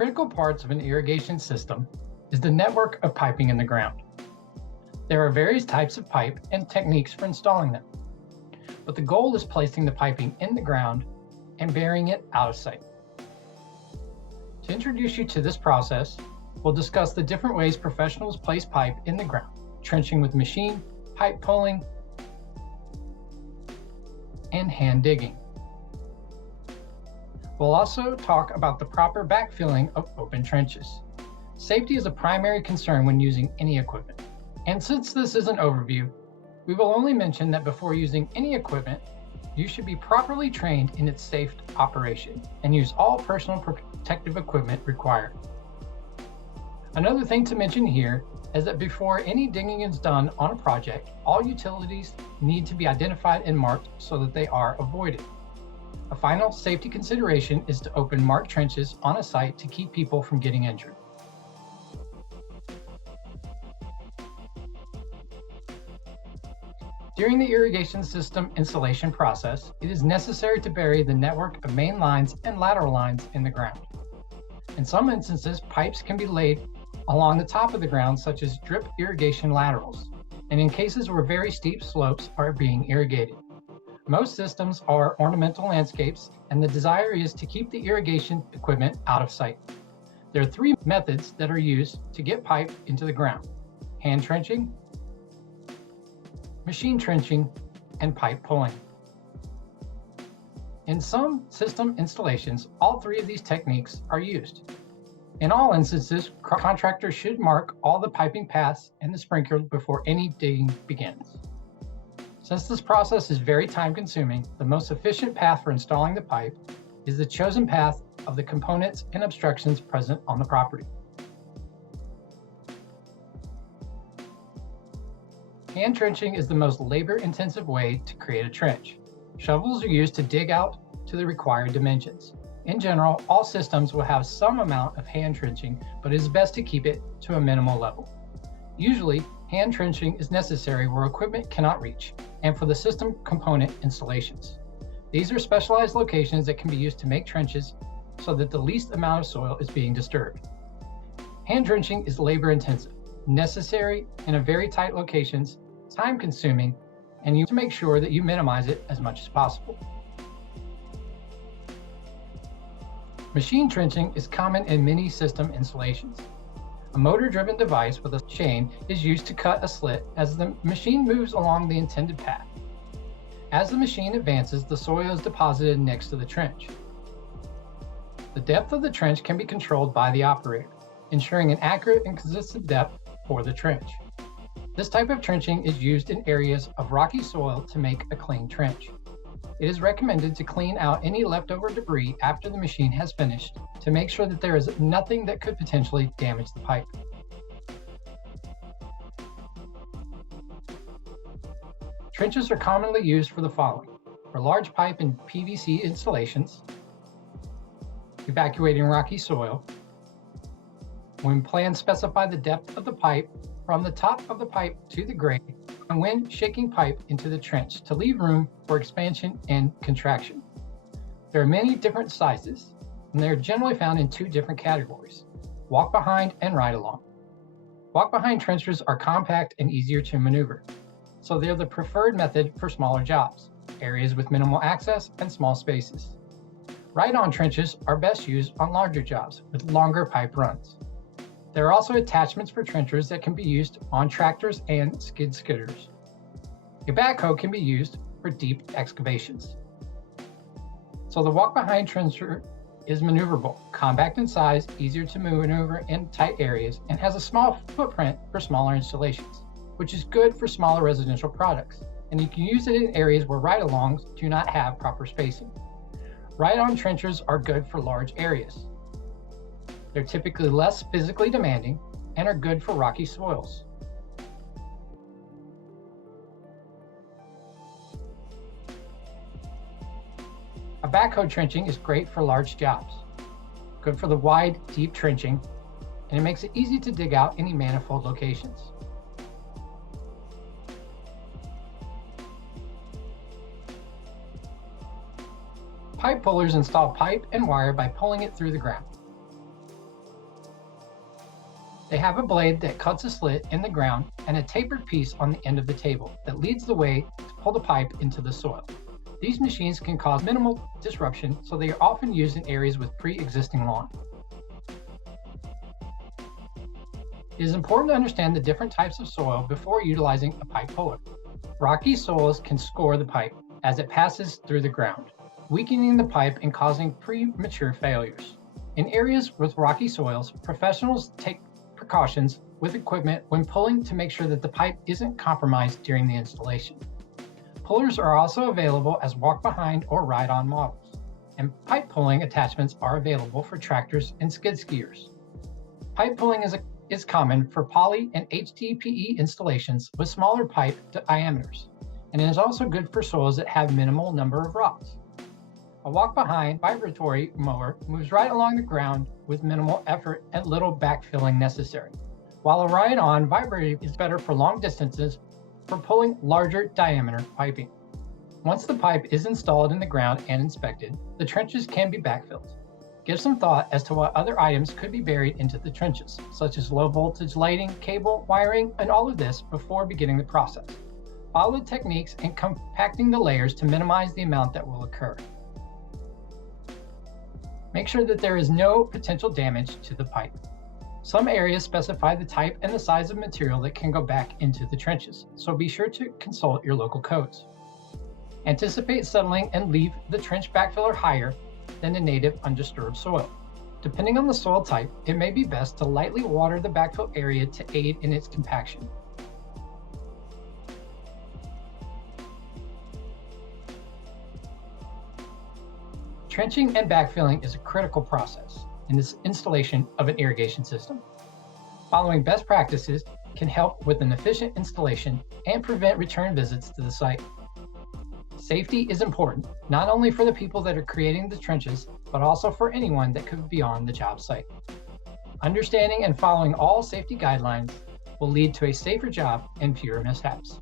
Critical parts of an irrigation system is the network of piping in the ground. There are various types of pipe and techniques for installing them, but the goal is placing the piping in the ground and burying it out of sight. To introduce you to this process, we'll discuss the different ways professionals place pipe in the ground: trenching with machine, pipe pulling, and hand digging. We'll also talk about the proper backfilling of open trenches. Safety is a primary concern when using any equipment. And since this is an overview, we will only mention that before using any equipment, you should be properly trained in its safe operation and use all personal protective equipment required. Another thing to mention here is that before any digging is done on a project, all utilities need to be identified and marked so that they are avoided. A final safety consideration is to open marked trenches on a site to keep people from getting injured. During the irrigation system installation process, it is necessary to bury the network of main lines and lateral lines in the ground. In some instances, pipes can be laid along the top of the ground, such as drip irrigation laterals, and in cases where very steep slopes are being irrigated. Most systems are ornamental landscapes, and the desire is to keep the irrigation equipment out of sight. There are three methods that are used to get pipe into the ground: hand trenching, machine trenching, and pipe pulling. In some system installations, all three of these techniques are used. In all instances, contractors should mark all the piping paths and the sprinkler before any digging begins. Since this process is very time-consuming, the most efficient path for installing the pipe is the chosen path of the components and obstructions present on the property. Hand trenching is the most labor-intensive way to create a trench. Shovels are used to dig out to the required dimensions. In general, all systems will have some amount of hand trenching, but it is best to keep it to a minimal level. Usually, hand trenching is necessary where equipment cannot reach, and for the system component installations. These are specialized locations that can be used to make trenches so that the least amount of soil is being disturbed. Hand trenching is labor-intensive, necessary in a very tight locations, time-consuming, and you have to make sure that you minimize it as much as possible. Machine trenching is common in many system installations. A motor-driven device with a chain is used to cut a slit as the machine moves along the intended path. As the machine advances, the soil is deposited next to the trench. The depth of the trench can be controlled by the operator, ensuring an accurate and consistent depth for the trench. This type of trenching is used in areas of rocky soil to make a clean trench. It is recommended to clean out any leftover debris after the machine has finished to make sure that there is nothing that could potentially damage the pipe. Trenches are commonly used for the following: for large pipe and PVC installations, evacuating rocky soil, when plans specify the depth of the pipe from the top of the pipe to the grade, and when shaking pipe into the trench to leave room for expansion and contraction. There are many different sizes, and they are generally found in two different categories: walk behind and ride along. Walk behind trenchers are compact and easier to maneuver, so they're the preferred method for smaller jobs, areas with minimal access and small spaces. Ride on trenches are best used on larger jobs with longer pipe runs. There are also attachments for trenchers that can be used on tractors and skid skidders. A backhoe can be used for deep excavations. So the walk-behind trencher is maneuverable, compact in size, easier to maneuver in tight areas, and has a small footprint for smaller installations, which is good for smaller residential products. And you can use it in areas where ride-alongs do not have proper spacing. Ride-on trenchers are good for large areas. They're typically less physically demanding and are good for rocky soils. A backhoe trenching is great for large jobs, good for the wide, deep trenching, and it makes it easy to dig out any manifold locations. Pipe pullers install pipe and wire by pulling it through the ground. They have a blade that cuts a slit in the ground and a tapered piece on the end of the table that leads the way to pull the pipe into the soil. These machines can cause minimal disruption, so they are often used in areas with pre-existing lawn. It is important to understand the different types of soil before utilizing a pipe puller. Rocky soils can score the pipe as it passes through the ground, weakening the pipe and causing premature failures. In areas with rocky soils, professionals take precautions with equipment when pulling to make sure that the pipe isn't compromised during the installation. Pullers are also available as walk-behind or ride-on models, and pipe pulling attachments are available for tractors and skid steers. Pipe pulling is common for poly and HDPE installations with smaller pipe diameters, and is also good for soils that have minimal number of rocks. A walk-behind vibratory mower moves right along the ground with minimal effort and little backfilling necessary, while a ride-on vibrator is better for long distances for pulling larger diameter piping. Once the pipe is installed in the ground and inspected, the trenches can be backfilled. Give some thought as to what other items could be buried into the trenches, such as low voltage lighting, cable, wiring, and all of this before beginning the process. Follow the techniques in compacting the layers to minimize the amount that will occur. Make sure that there is no potential damage to the pipe. Some areas specify the type and the size of material that can go back into the trenches, so be sure to consult your local codes. Anticipate settling and leave the trench backfiller higher than the native undisturbed soil. Depending on the soil type, it may be best to lightly water the backfill area to aid in its compaction. Trenching and backfilling is a critical process in this installation of an irrigation system. Following best practices can help with an efficient installation and prevent return visits to the site. Safety is important, not only for the people that are creating the trenches, but also for anyone that could be on the job site. Understanding and following all safety guidelines will lead to a safer job and fewer mishaps.